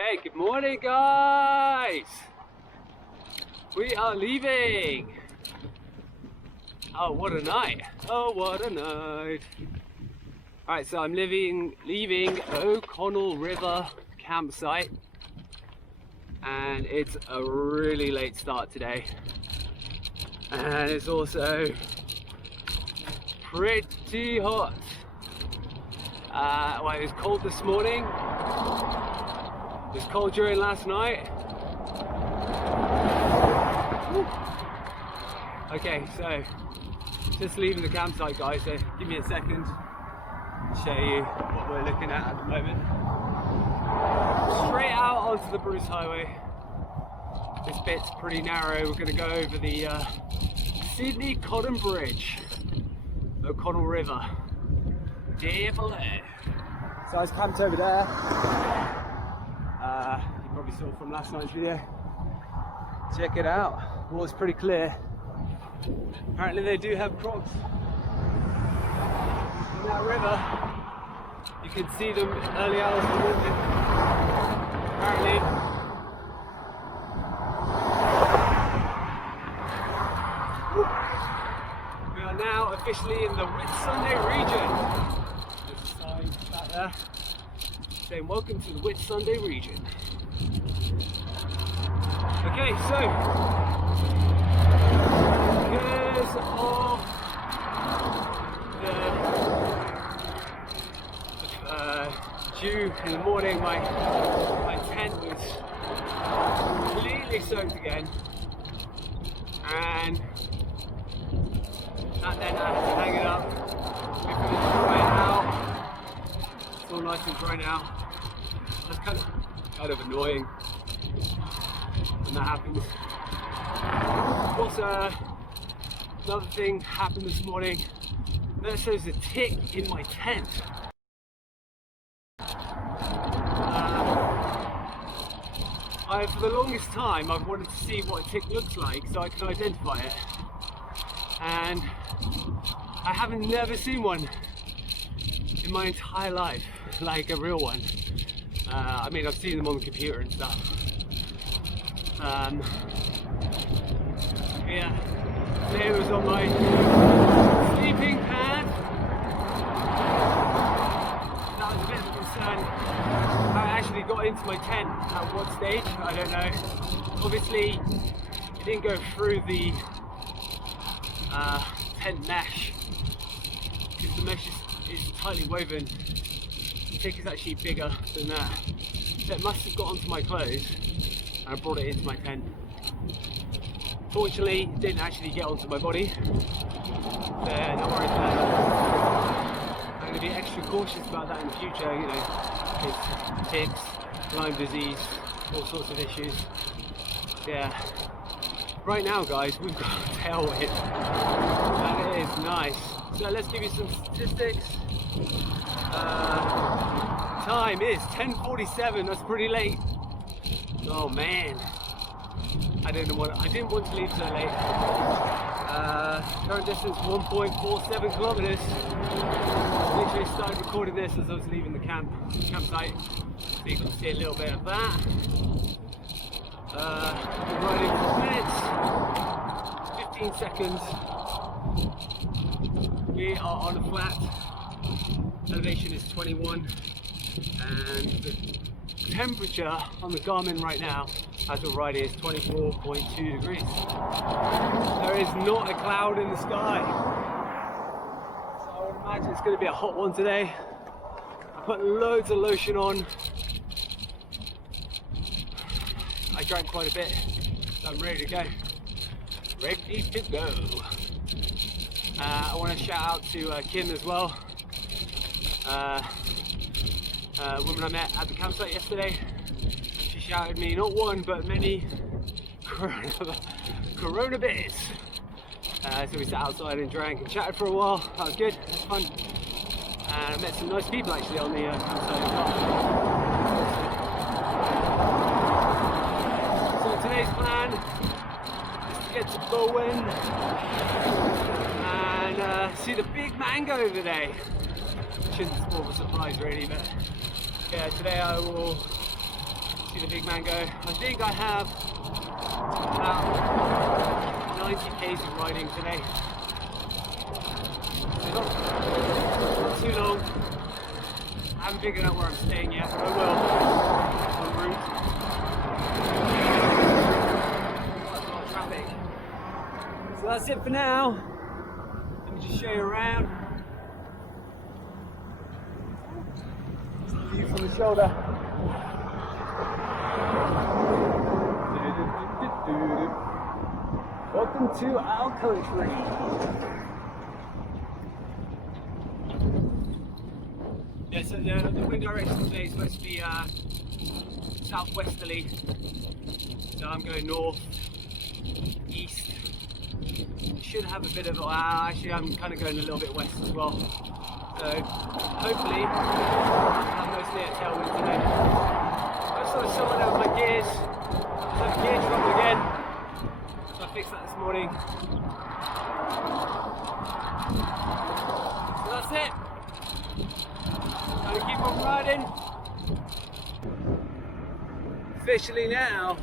Okay, good morning guys! We are leaving! Oh, what a night! Oh, what a night! Alright, so I'm leaving O'Connell River campsite, and it's a really late start today, and it's also pretty hot. Well, it was cold this morning. It was cold during last night. Woo. Okay, so just leaving the campsite, guys, so give me a second to show you what we're looking at the moment. Straight out onto the Bruce Highway. This bit's pretty narrow. We're going to go over the Sydney Cotton Bridge, O'Connell River. Dear below. So I was camped over there. You probably saw from last night's video. Check it out. Water's pretty clear. Apparently they do have crocs in that river. You can see them early hours of the morning. Apparently. We are now officially in the Whitsunday region. There's a sign back there saying welcome to the Whitsunday region. Okay, so because of the dew in the morning, my tent was completely soaked again, and that then I had to hang it up. It was drying out. It's all nice and dry now. That's kind of annoying when that happens. Also, another thing happened this morning. There's a tick in my tent. For the longest time, I've wanted to see what a tick looks like so I can identify it. And I haven't never seen one in my entire life, like a real one. I mean, I've seen them on the computer and stuff. Yeah, today was on my sleeping pad. That was a bit of a concern. How I actually got into my tent at what stage, I don't know. Obviously, it didn't go through the tent mesh, because the mesh is tightly woven. The tick is actually bigger than that. So it must have got onto my clothes, and I brought it into my tent. Fortunately, it didn't actually get onto my body, so no worries there. I'm going to be extra cautious about that in the future, you know, because ticks, Lyme disease, all sorts of issues. Yeah. Right now, guys, we've got a tailwind, and it is nice. So let's give you some statistics. Time is 10:47. That's pretty late. Oh man, I didn't want to leave so late. Current distance 1.47 kilometers. Literally started recording this as I was leaving the campsite, so you can see a little bit of that. Been riding 4 minutes, 15 seconds. We are on a flat. Elevation is 21, and the temperature on the Garmin right now, as we're riding, is 24.2 degrees. There is not a cloud in the sky. So I would imagine it's going to be a hot one today. I put loads of lotion on. I drank quite a bit, so I'm ready to go. Ready to go. I want to shout out to Kim as well. Woman I met at the campsite yesterday. She shouted me not one but many Corona beers. So we sat outside and drank and chatted for a while. That was good, that was fun. And I met some nice people actually on the campsite as well. So today's plan is to get to Bowen and see the big mango over there. Shouldn't spoil the surprise really, but yeah, today I will See the big man go. I think I have about 90 k's of riding today. So not too long. I haven't figured out where I'm staying yet, but I will en route. Quite a lot of traffic. So that's it for now. Let me just show you around. View from the shoulder. Welcome to our country. Yeah, so the wind direction today is supposed to be southwesterly. So I'm going north, east. Should have a bit of, actually I'm kind of going a little bit west as well. So hopefully I'm mostly a tailwind today. I sort of sorted out my gears. So the gear trouble again. So I fixed that this morning. So that's it. Gonna keep on riding. Officially now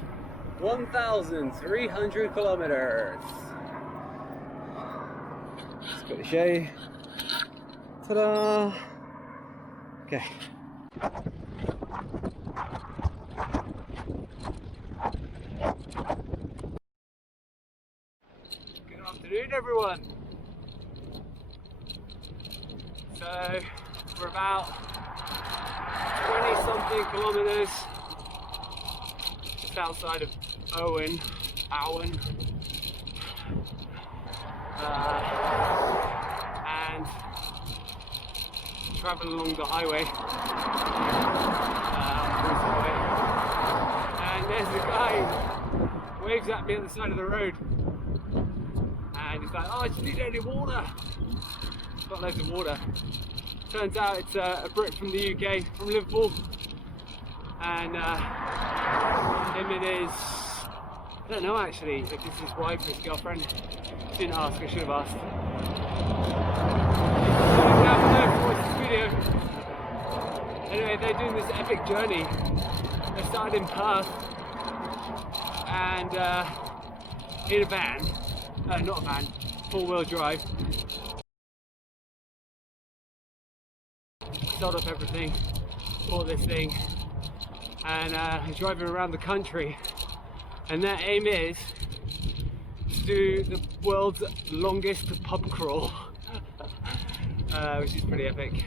1,300 kilometers. Just got to show you. Ta-da! Okay. Good afternoon, everyone. So we're about 20-something kilometers just outside of Bowen. And traveling along the highway, and there's the guy waves at me at the side of the road, and he's like, "Oh, I just need any water." He's got loads of water. Turns out it's a Brit from the UK, from Liverpool, and him and his, I don't know actually if it's his wife or his girlfriend. Didn't ask, I should have asked. Video. Anyway, they're doing this epic journey. They started in Perth and in a van, not a van, 4-wheel drive. Sold up everything, bought this thing, and driving around the country. And their aim is to do the world's longest pub crawl. Which is pretty epic.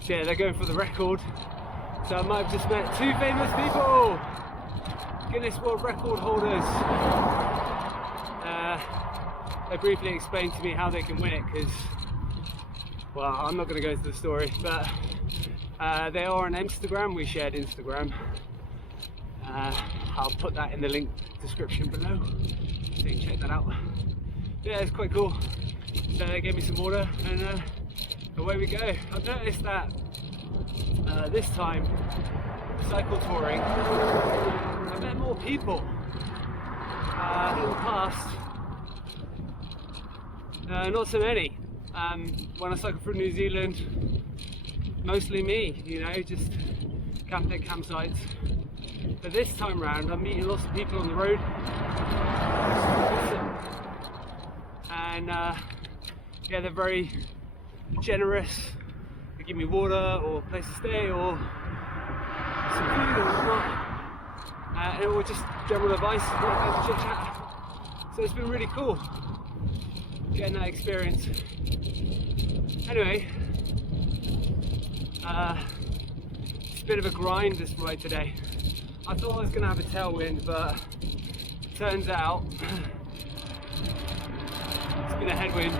So yeah, they're going for the record. So I might have just met 2 famous people! Guinness World Record holders. They briefly explained to me how they can win it, because, well, I'm not going to go into the story, but they are on Instagram. We shared Instagram. I'll put that in the link description below, so you can check that out. Yeah, it's quite cool. So they gave me some water, and away we go. I've noticed that this time, cycle touring, I've met more people. In the past, not so many. When I cycled through New Zealand, mostly me, you know, just camping at campsites. But this time round, I'm meeting lots of people on the road. And yeah, they're very generous. They give me water or a place to stay or some food or whatnot, or just general advice, chit chat. So it's been really cool getting that experience. Anyway, it's a bit of a grind this ride today. I thought I was going to have a tailwind, but it turns out it's been a headwind.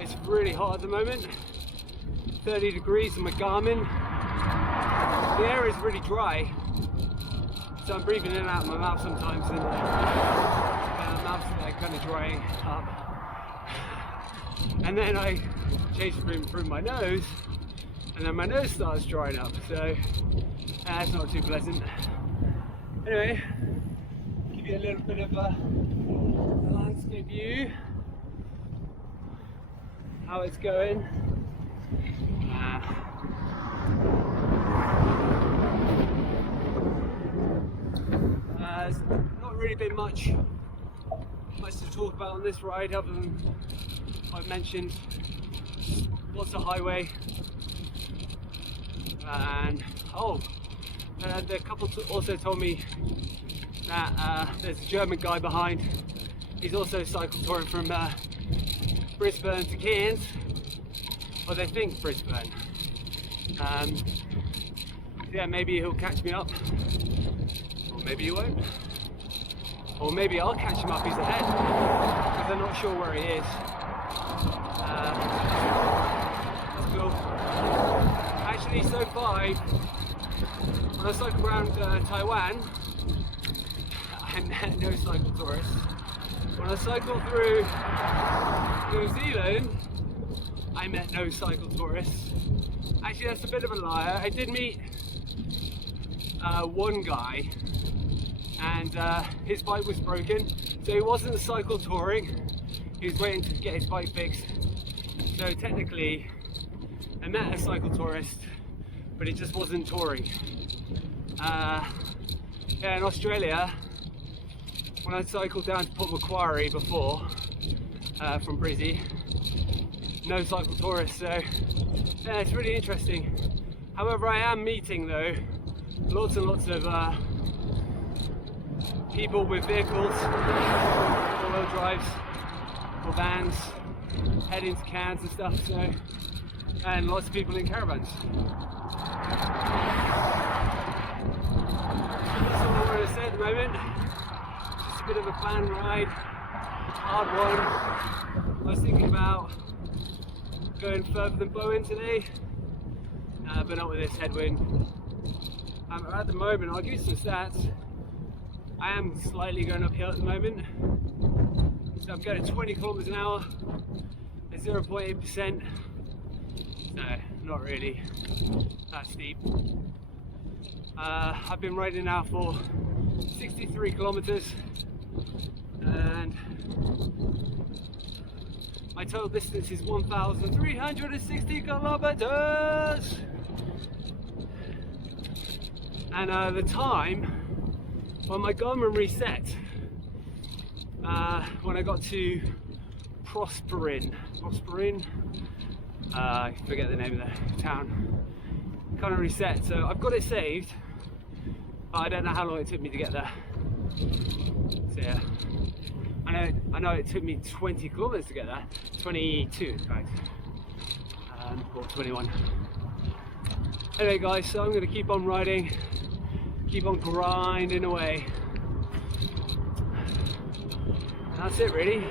It's really hot at the moment, 30 degrees on my Garmin. The air is really dry, so I'm breathing in and out of my mouth sometimes, and my mouth's like kind of drying up. And then I change the breathing through my nose, and then my nose starts drying up, so that's not too pleasant. Anyway, give you a little bit of a landscape view, how it's going. much to talk about on this ride other than I've mentioned lots of highway, and the couple also told me that there's a German guy behind. He's also cycle touring from Brisbane to Cairns, or they think Brisbane. Yeah, maybe he'll catch me up, or maybe he won't, or maybe I'll catch him up. He's ahead because I'm not sure where he is. That's cool. Actually, so far, when I cycled around Taiwan, I met no cycle tourists. When I cycled through New Zealand, I met no cycle tourists. Actually, that's a bit of a liar. I did meet one guy, and his bike was broken, so he wasn't cycle touring. He was waiting to get his bike fixed. So technically, I met a cycle tourist, but it just wasn't touring. Yeah, in Australia, when I cycled down to Port Macquarie before, from Brizzy, no cycle tourists, so yeah, it's really interesting. However, I am meeting though lots and lots of people with vehicles, four-wheel drives or vans, heading to Cairns and stuff, so, and lots of people in caravans. That's all I want to say at the moment. Just a bit of a planned ride, hard one. I was thinking about going further than Bowen today, but not with this headwind. At the moment, I'll give you some stats. I am slightly going uphill at the moment, so I'm going at 20 kilometers an hour at 0.8%, so not really that steep. I've been riding now for 63 kilometers, and my total distance is 1,360 kilometers. And the time, well, my Garmin reset when I got to Prosperin, I forget the name of the town, kind of reset, so I've got it saved, but I don't know how long it took me to get there. So yeah, I know it took me 20 kilometers to get there, 22 in fact, or 21. Anyway guys, so I'm going to keep on riding, keep on grinding away. And that's it really.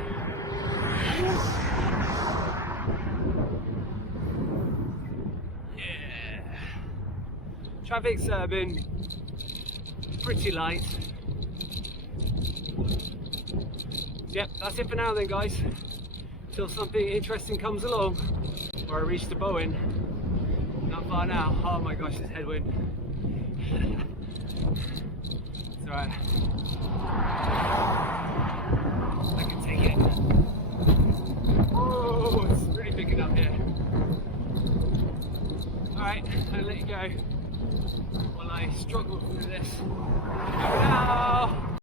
Yeah. Traffic's been pretty light. Yep, that's it for now then guys. Till something interesting comes along, or I reach the Bowen. Not far now. Oh my gosh, this headwind. It's alright. I can take it. Oh, it's really picking up here. Alright, I'll let you go while I struggle through this. Over now!